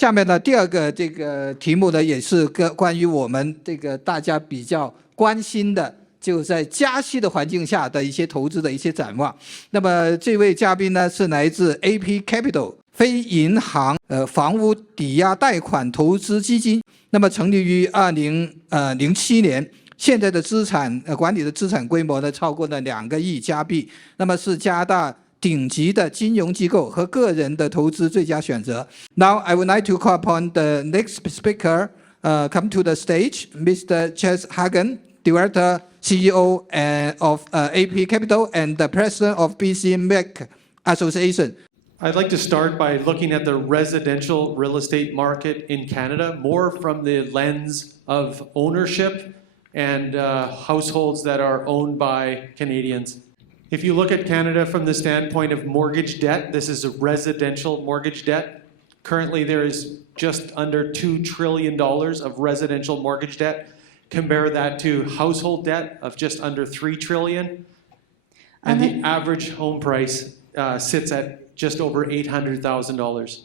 下面呢，第二个这个题目呢，也是关于我们这个大家比较关心的，就在加息的环境下的一些投资的一些展望。那么这位嘉宾呢，是来自 Capital 非银行房屋抵押贷款投资基金，那么成立于2007年。现在的资产管理的资产规模呢，超过了2个亿加币，那么是加拿大顶级的金融机构和个人的投资最佳选择。Now I would like to call upon the next speaker, come to the stage, Mr. Hagen, Director, CEO of Capital and the President of BC MEC Association. I'd like to start by looking at the residential real estate market in Canada, more from the lens of ownership and households that are owned by Canadians. If you look at Canada from the standpoint of mortgage debt, this is a residential mortgage debt. Currently, there is just under $2 trillion of residential mortgage debt. Compare that to household debt of just under $3 trillion. And the average home price sits at just over $800,000.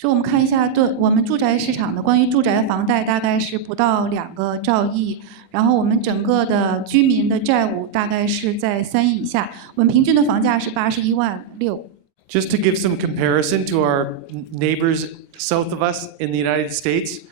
所以我们看一下，对我们住宅市场的关于住宅房贷大概是不到2个兆亿，然后我们整个的居民的债务大概是在3亿以下，我们平均的房价是81.6万。Just to give some comparison to our neighbors south of us in the United States,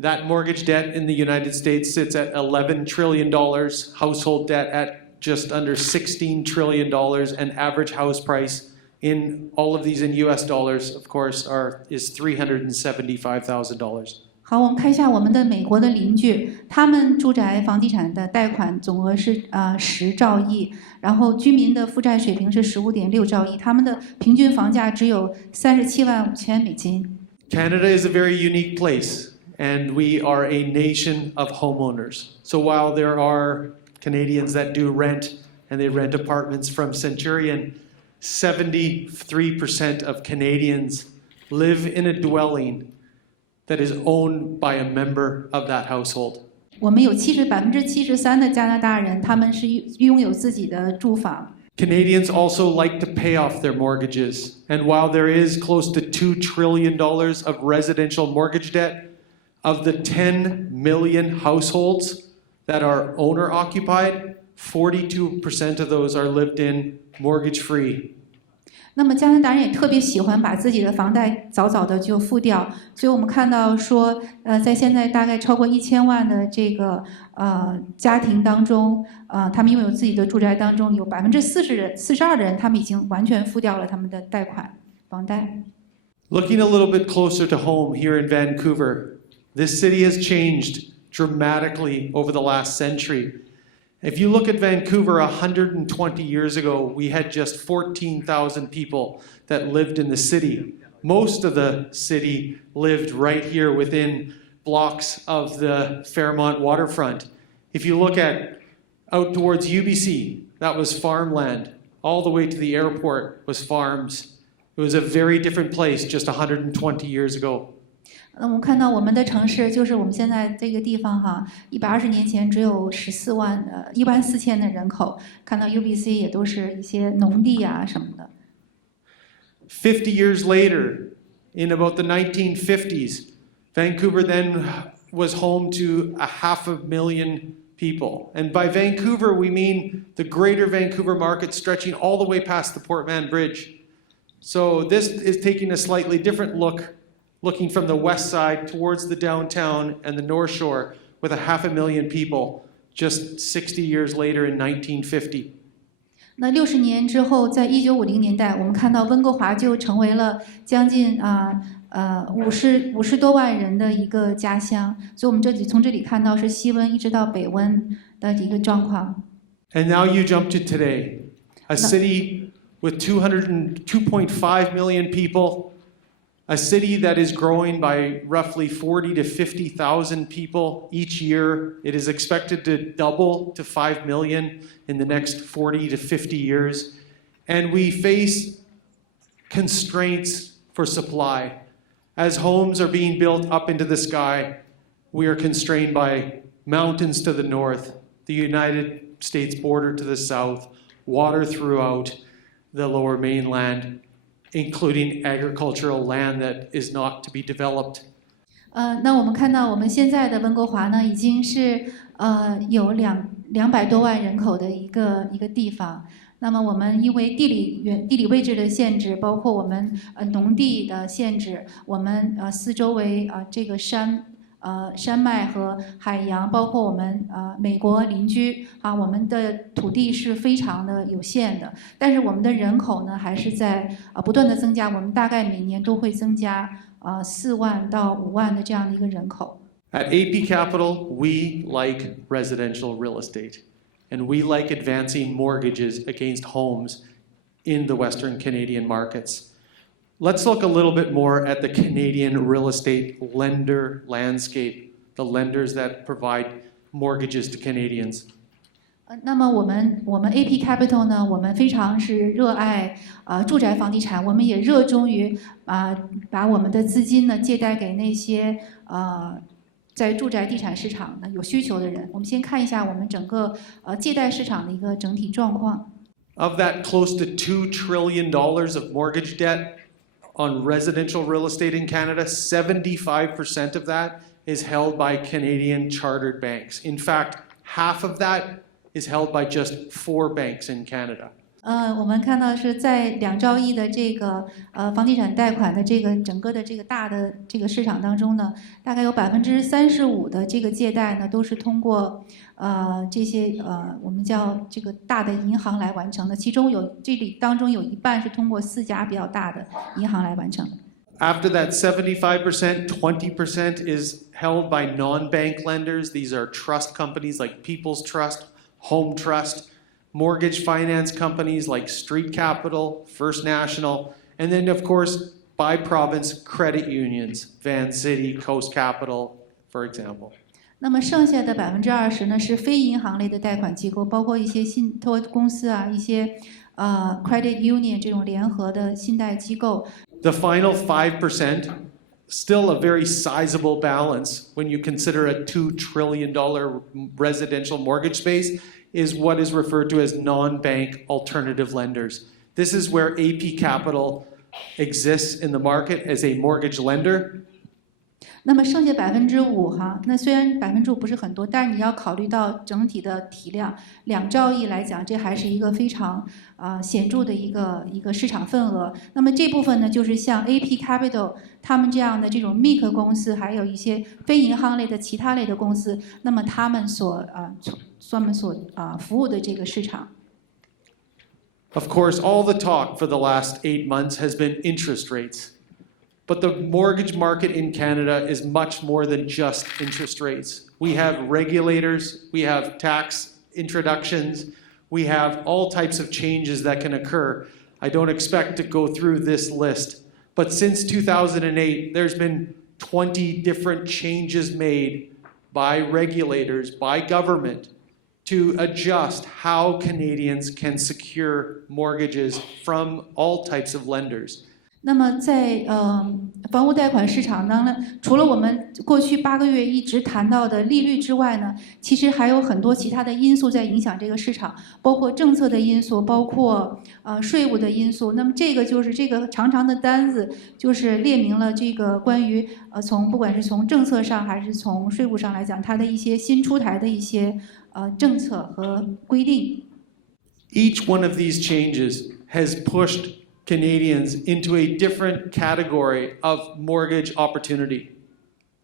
that mortgage debt in the United States sits at $11 trillion, household debt at just under $16 trillion, and average house price in all of these in US dollars, of course, is $375,000. 好，我们看一下我们的美国的邻居，他们住宅房地产的贷款总额是10兆亿，然后居民的负债水平是15.6兆亿，他们的平均房价只有$37.5千。Canada is a very unique place, and we are a nation of homeowners. So while there are Canadians that do rent, and they rent apartments from Centurion, 73% of Canadians live in a dwelling that is owned by a member of that household. 我们有73%的加拿大人，他们是拥有自己的住房。Canadians also like to pay off their mortgages, and while there is close to $2 trillion of residential mortgage debt, of the 10 million households that are owner-occupied, 42% of those are lived in mortgage-free. 那么加拿大人也特别喜欢把自己的房贷早早的就付掉，所以我们看到说，在现在大概超过1000万的这个家庭当中，他们拥有自己的住宅当中，有42%的人，他们已经完全付掉了他们的贷款房贷。Looking a little bit closer to home here in Vancouver, this city has changed dramatically over the last century. If you look at Vancouver 120 years ago, we had just 14,000 people that lived in the city. Most of the city lived right here within blocks of the Fairmont waterfront. If you look at out towards UBC, that was farmland. All the way to the airport was farms. It was a very different place just 120 years ago. 我们看到我们的城市，就是我们现在这个地方哈，120年前只有14000的人口，看到 UBC 也都是一些农地啊什么的。50 years later, in about the 1950s, Vancouver then was home to 500,000 people. And by Vancouver, we mean the greater Vancouver market stretching all the way past the Port Mann Bridge. So this is taking a slightly different look, looking from the west side towards the downtown and the North Shore with 500,000 people just 60 years later in 1950. 那60年之后，在1950年代，我们看到温哥华就成为了将近50多万人的一个家乡，所以我们从这里看到是西温一直到北温的一个状况。And now you jump to today, a city with 2.5 million people. A city that is growing by roughly 40 to 50,000 people each year. It is expected to double to 5 million in the next 40 to 50 years. And we face constraints for supply. As homes are being built up into the sky, we are constrained by mountains to the north, the United States border to the south, water throughout the lower mainland. including agricultural land that is not to be developed. 那我们看到我们现在的温哥华呢，已经是有200多万人口的一个地方。那么我们因为地理位置的限制，包括我们农地的限制，我们四周围这个山脉和海洋，包括我们美国邻居我们的土地是非常的有限的，但是我们的人口呢还是在不断的增加，我们大概每年都会增加4万到5万的这样的一个人口。At AP Capital, we like residential real estate, and we like advancing mortgages against homes in the Western Canadian markets. Let's look a little bit more at the Canadian real estate lender landscape, the lenders that provide mortgages to Canadians. 那么我们 AP Capital 呢，我们非常是热爱住宅房地产，我们也热衷于把我们的资金呢借贷给那些在住宅地产市场呢有需求的人。我们先看一下我们整个借贷市场的一个整体状况。Of that close to $2 trillion of mortgage debt on residential real estate in Canada, 75% of that is held by Canadian chartered banks. In fact, half of that is held by just 4 banks in Canada. 我们看到是在2兆亿的这个房地产贷款的这个整个的这个大的这个市场当中呢，大概有35%的这个借贷呢都是通过这些我们叫这个大的银行来完成的，其中这里当中有一半是通过4家比较大的银行来完成的。After that 75%, 20% is held by non-bank lenders. These are trust companies like People's Trust, Home Trust, mortgage finance companies like Street Capital, First National, and then of course by province credit unions, Van City, Coast Capital, for example. 那么剩下的20%呢是非银行类的贷款机构，包括一些信托公司一些credit union 这种联合的信贷机构。The final 5%, still a very sizable balance when you consider a $2 trillion residential mortgage space, is what is referred to as non-bank alternative lenders. This is where AP Capital exists in the market as a mortgage lender. 那么剩下5%那虽然5%不是很多，但是你要考虑到整体的体量，2兆亿来讲，这还是一个非常显著的一个市场份额。那么这部分呢，就是像 AP Capital 他们这样的这种 MIC 公司，还有一些非银行类的其他类的公司，那么他们所服务的这个市场。Of course, all the talk for the last 8 months has been interest rates. But the mortgage market in Canada is much more than just interest rates. We have regulators, we have tax introductions, we have all types of changes that can occur. I don't expect to go through this list. But since 2008, there's been 20 different changes made by regulators, by government, to adjust how Canadians can secure mortgages from all types of lenders. 那么在房屋贷款市场当中，除了我们过去8个月一直谈到的利率之外呢，其实还有很多其他的因素在影响这个市场，包括政策的因素，包括税务的因素。那么这个就是这个长长的单子，就是列明了这个关于不管是从政策上还是从税务上来讲，它的一些新出台的一些政策和规定。Each one of these changes has pushed Canadians into a different category of mortgage opportunity.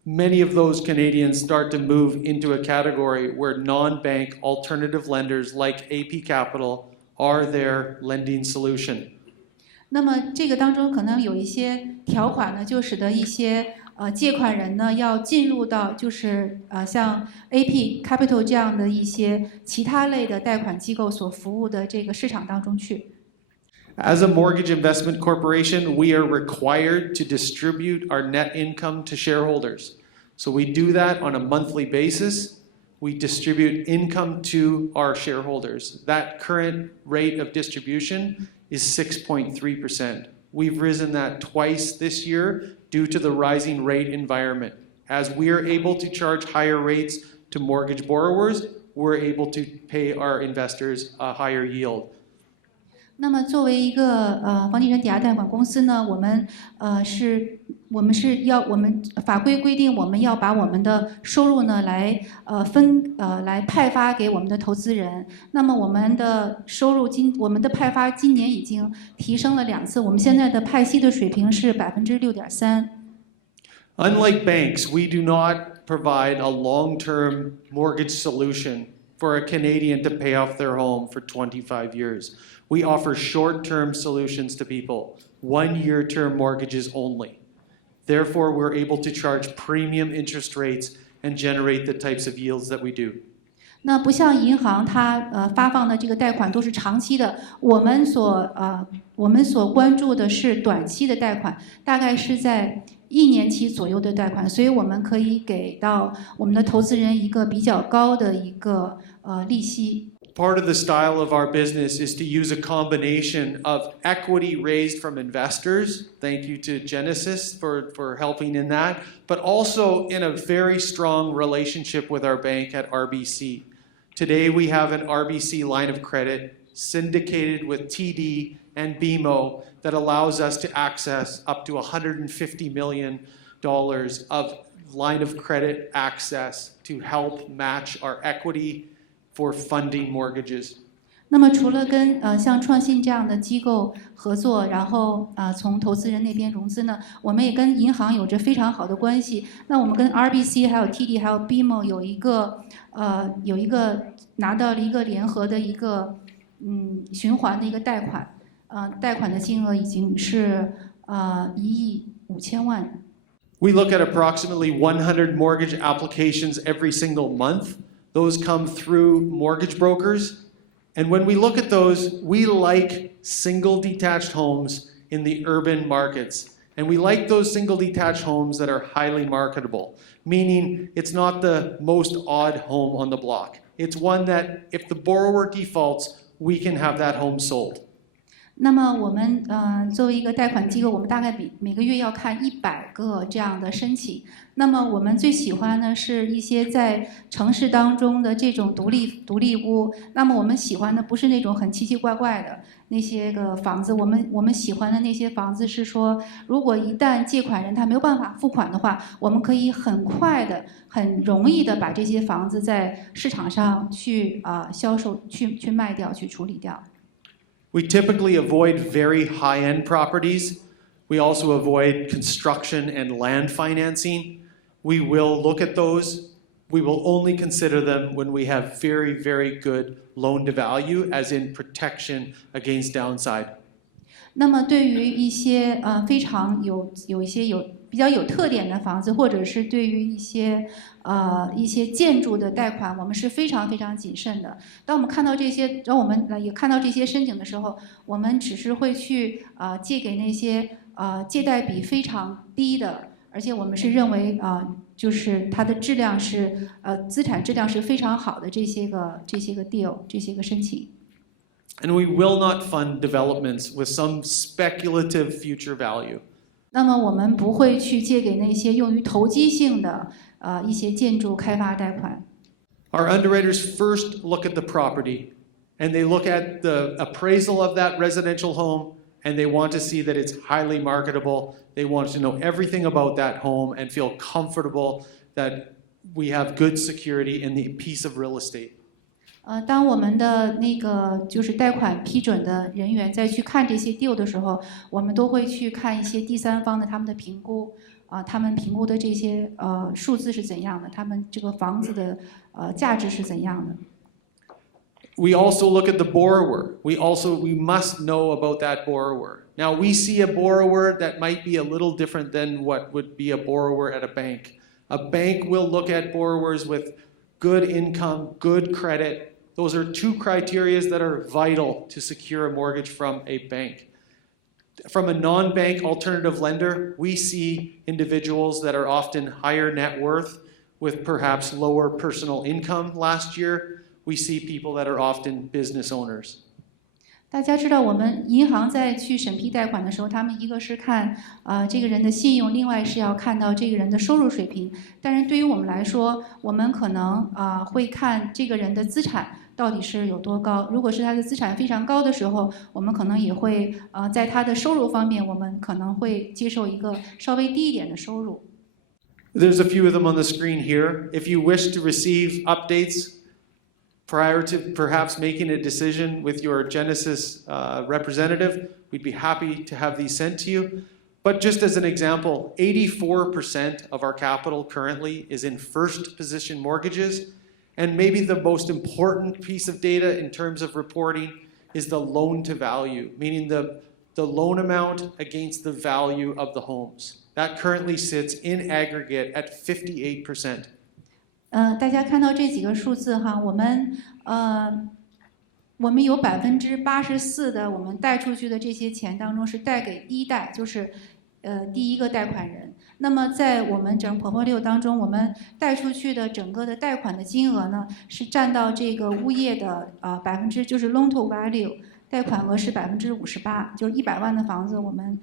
Many of those Canadians start to move into a category where non-bank alternative lenders like AP Capital are their lending solution. 那么这个当中可能有一些条款呢，就使得一些借款人呢要进入到就是像 AP Capital 这样的一些其他类的贷款机构所服务的这个市场当中去。As a mortgage investment corporation, we are required to distribute our net income to shareholders. So we do that on a monthly basis. We distribute income to our shareholders. That current rate of distribution is 6.3%. We've risen that twice this year due to the rising rate environment. As we are able to charge higher rates to mortgage borrowers, we're able to pay our investors a higher yield. 那么作为一个房地产抵押贷款公司呢，我们法规规定我们要把我们的收入呢来派发给我们的投资人。那么我们的派发今年已经提升了2次，我们现在的派息的水平是6.3%。Unlike banks, we do not provide a long-term mortgage solution for a Canadian to pay off their home for 25 years. We offer short-term solutions to people, 1-year term mortgages only. Therefore, we're able to charge premium interest rates and generate the types of yields that we do. 那不像银行，它发放的这个贷款都是长期的，我们所关注的是短期的贷款，大概是在1年期左右的贷款，所以我们可以给到我们的投资人一个比较高的一个利息。Part of the style of our business is to use a combination of equity raised from investors, thank you to Genesis for helping in that, but also in a very strong relationship with our bank at RBC. Today we have an RBC line of credit syndicated with TD and BMO that allows us to access up to $150 million of line of credit access to help match our equity for funding mortgages. 那么除了跟像创信这样的机构合作，然后从投资人那边融资呢，我们也跟银行有着非常好的关系。那我们跟 RBC 还有 TD 还有 BMO 有一个拿到了一个联合的一个循环的一个贷款，贷款的金额已经是1亿5千万。We look at approximately 100 mortgage applications every single month. Those come through mortgage brokers. And when we look at those, we like single detached homes in the urban markets. And we like those single detached homes that are highly marketable, meaning it's not the most odd home on the block. It's one that if the borrower defaults, we can have that home sold. 那么我们作为一个贷款机构，我们大概每个月要看100个这样的申请。那么我们最喜欢的是一些在城市当中的这种独立屋。那么我们喜欢的不是那种很奇奇怪怪的那些个房子，我们喜欢的那些房子是说，如果一旦借款人他没有办法付款的话，我们可以很快的、很容易的把这些房子在市场上去销售、去卖掉、去处理掉。We typically avoid very high-end properties. We also avoid construction and land financing. We will look at those. We will only consider them when we have very, very good loan-to-value, as in protection against downside. 那么对于一些非常比较有特点的房子，或者是对于一些建筑的贷款，我们是非常非常谨慎的。当我们看到这些，当我们也看到这些申请的时候，我们只是会去借给那些借贷比非常低的，而且我们是认为就是它的质量是资产质量是非常好的这些个 deal 这些个申请。And we will not fund developments with some speculative future value. 那么我们不会去借给那些用于投机性的一些建筑开发贷款。Our underwriters first look at the property, and they look at the appraisal of that residential home, and they want to see that it's highly marketable. They want to know everything about that home and feel comfortable that we have good security in the piece of real estate. 当我们的那个就是贷款批准的人员再去看这些 deal 的时候，我们都会去看一些第三方的他们的评估，他们评估的这些数字是怎样的，他们这个房子的价值是怎样的。We also look at the borrower. We must know about that borrower. Now we see a borrower that might be a little different than what would be a borrower at a bank. A bank will look at borrowers with good income, good credit. Those are two criteria that are vital to secure a mortgage from a bank. From a non-bank alternative lender, we see individuals that are often higher net worth with perhaps lower personal income last year. We see people that are often business owners. 大家知道，我们银行在去审批贷款的时候，他们一个是看这个人的信用，另外是要看到这个人的收入水平。但是对于我们来说，我们可能会看这个人的资产到底是有多高。如果是他的资产非常高的时候，我们可能也会在他的收入方面，我们可能会接受一个稍微低一点的收入。There's a few of them on the screen here. If you wish to receive updates prior to perhaps making a decision with your Genesis representative, we'd be happy to have these sent to you. But just as an example, 84% of our capital currently is in first position mortgages. And maybe the most important piece of data in terms of reporting is the loan to value, meaning the loan amount against the value of the homes. That currently sits in aggregate at 58%. 大家看到这几个数字哈，我们有84%的我们贷出去的这些钱当中是贷给一贷，就是第一个贷款人。那么在我们整个 portfolio 当中，我们贷出去的整个的贷款的金额呢，是占到这个物业的就是 loan to value 贷款额是58%，就是100万的房子，我们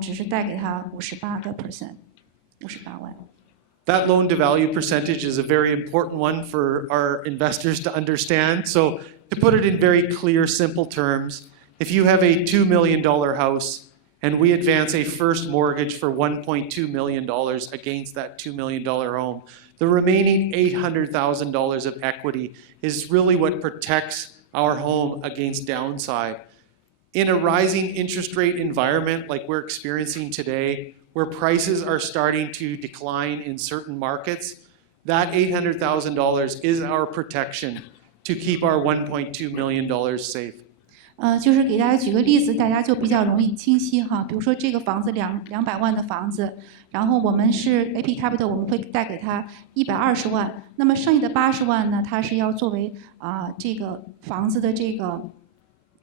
只是贷给他58%，58万。That loan to value percentage is a very important one for our investors to understand. So to put it in very clear, simple terms, if you have a $2 million house and we advance a first mortgage for $1.2 million against that $2 million home, the remaining $800,000 of equity is really what protects our home against downside. In a rising interest rate environment like we're experiencing today, where prices are starting to decline in certain markets, that $800,000 is our protection to keep our $1.2 million safe. 就是给大家举个例子，大家就比较容易清晰哈。比如说这个房子200万的房子，然后我们是 AP Capital， 我们会贷给他120万，那么剩下的80万呢，它是要作为这个房子的这个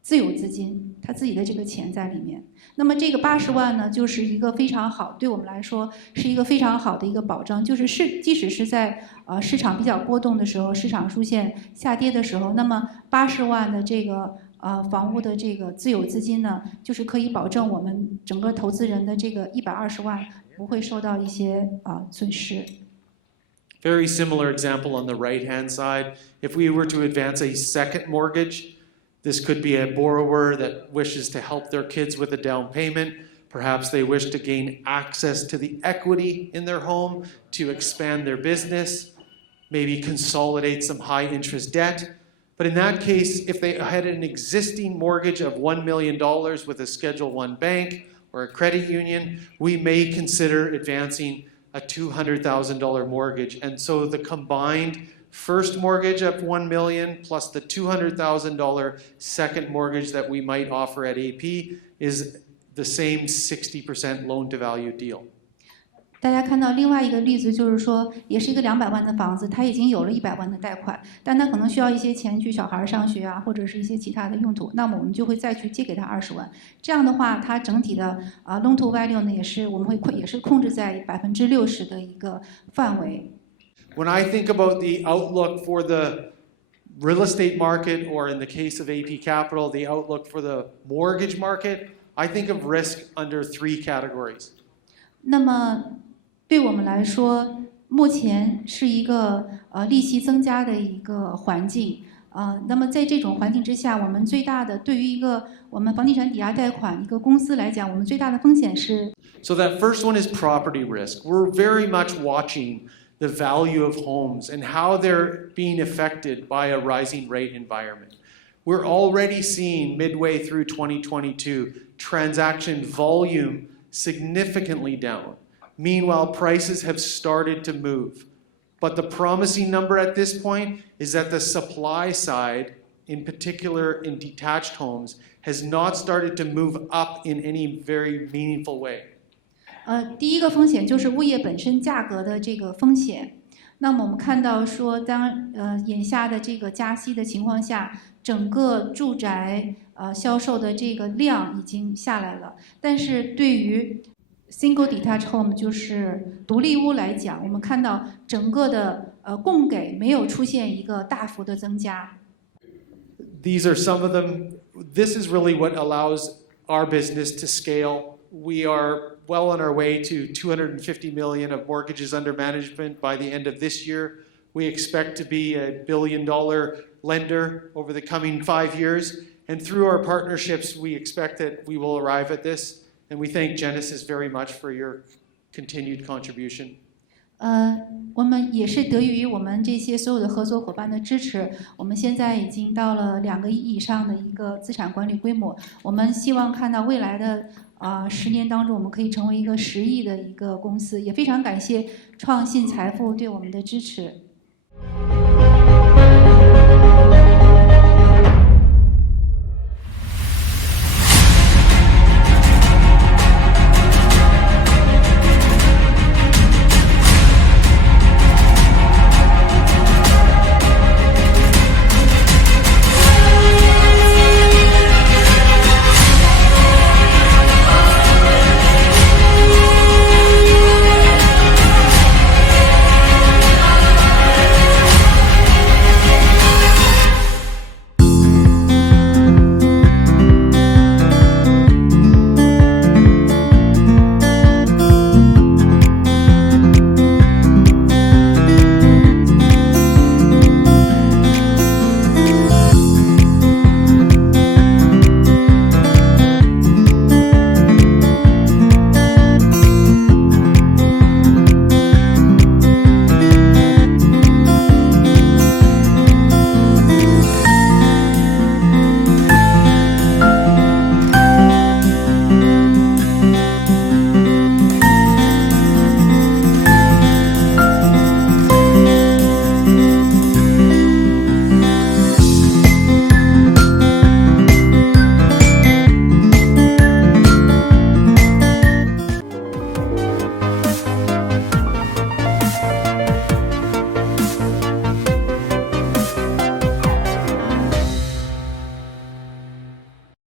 自有资金，他自己的这个钱在里面。那么这个80万呢，就是一个非常好，对我们来说是一个非常好的一个保障，就是即使是在市场比较波动的时候，市场出现下跌的时候，那么80万的这个房屋的这个自有资金呢，就是可以保证我们整个投资人的这个120万不会受到一些损失。Very similar example on the right-hand side. If we were to advance a second mortgage, this could be a borrower that wishes to help their kids with a down payment. Perhaps they wish to gain access to the equity in their home to expand their business, maybe consolidate some high-interest debt. But in that case, if they had an existing mortgage of $1 million with a Schedule I bank or a credit union, we may consider advancing a $200,000 mortgage. And so the combined first mortgage of $1 million plus the $200,000 second mortgage that we might offer at AP is the same 60% loan to value deal. 大家看到另外一个例子，就是说，也是一个200万的房子，它已经有了100万的贷款，但它可能需要一些钱去小孩上学啊，或者是一些其他的用途，那么我们就会再去借给他20万。这样的话，它整体的loan to value 呢，我们会控制在60%的一个范围。When I think about the outlook for the real estate market, or in the case of AP Capital, the outlook for the mortgage market, I think of risk under 3 categories. 那么对我们来说，目前是一个利息增加的一个环境。那么在这种环境之下，我们最大的对于一个我们房地产抵押贷款一个公司来讲，我们最大的风险是。So that first one is property risk. We're very much watching the value of homes and how they're being affected by a rising rate environment. We're already seeing midway through 2022 transaction volume significantly down. Meanwhile, prices have started to move. But the promising number at this point is that the supply side, in particular in detached homes, has not started to move up in any very meaningful way. 第一个风险就是物业本身价格的这个风险。那么我们看到说，当眼下的这个加息的情况下，整个住宅销售的这个量已经下来了。但是对于 single detached home 就是独立屋来讲，我们看到整个的供给没有出现一个大幅的增加。These are some of them. This is really what allows our business to scale. We are well on our way to $250 million of mortgages under management by the end of this year. We expect to be $1 billion lender over the coming 5 years. And through our partnerships, we expect that we will arrive at this. And we thank Genesis very much for your continued contribution. 我们也是得益于我们这些所有的合作伙伴的支持，我们现在已经到了2个亿以上的一个资产管理规模。我们希望看到未来的10年当中，我们可以成为一个10亿的一个公司。也非常感谢创信财富对我们的支持。